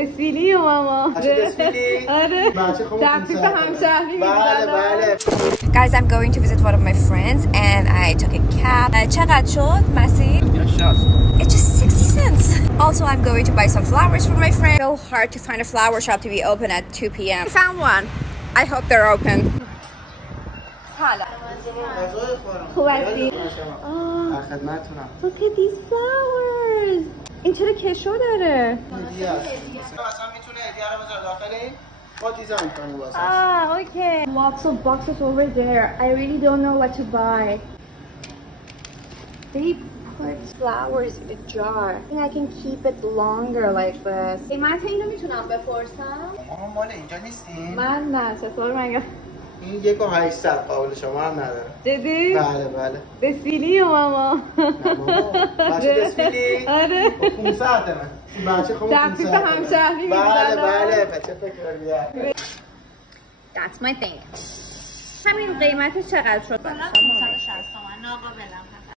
دسفیلی ماما. دسفیلی؟ آره. تخفیف همشهری. بله. Guys, I'm going to visit one of my friends and I took a cab. چقدر شد مسیر؟ It's just 60 cents. Also, I'm going to buy some flowers for my friend. So hard to find a flower shop to be open at 2 p.m. I found one. I hope they're open. خوب هستی؟ خدمتتونم. Look at these flowers. این چرا کشو داره؟ هدیه است. مثلا میتونه هدیه رو بذاره داخل این با دیزاین کنه واسه. Okay. Lots of boxes over there. I really don't know what to buy. They put flowers in a jar. I think I can keep it longer like this. قیمت اینو میتونم بپرسم؟ آها مال اینجا نیستین؟ من نه چطور مگه؟ این 1,800 قابل شما هم نداره. جدی؟ بله. دسفیلی ماما. نه ماما. بچه دسفیلی؟ آره. 500 من. بچه خب 500. تخفیف همشهری. بله. بچه فکر بیاد. That's my thing. همین قیمتش چقدر شد؟ 560 تومن ناقابلم